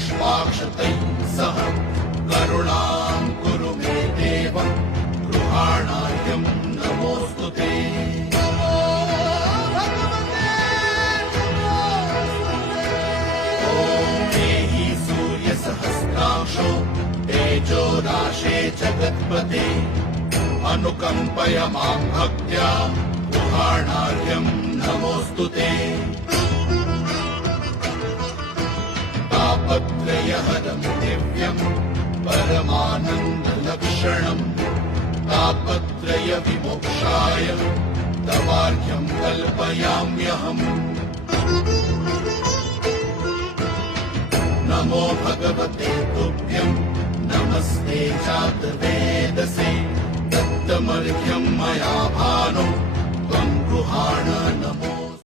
पुष्पाक्षतैः सह करुणां कुरु मे देव गृहाणाह्यं नमोऽस्तु ते। सूर्यसहस्रांशो तेजो राशे जगत्पते अनुकम्पय मां भक्त्या गृहाणाह्यं नमोऽस्तु ते। तापत्रयहरं दिव्यं परमानन्दलक्षणं तापत्रयविमोक्षाय तवार्घ्यं कल्पयाम्यहम्। नमो भगवते तुभ्यं नमस्ते जातवेदसे दत्तमर्घ्यं मया भानो त्वं गृहाण नमो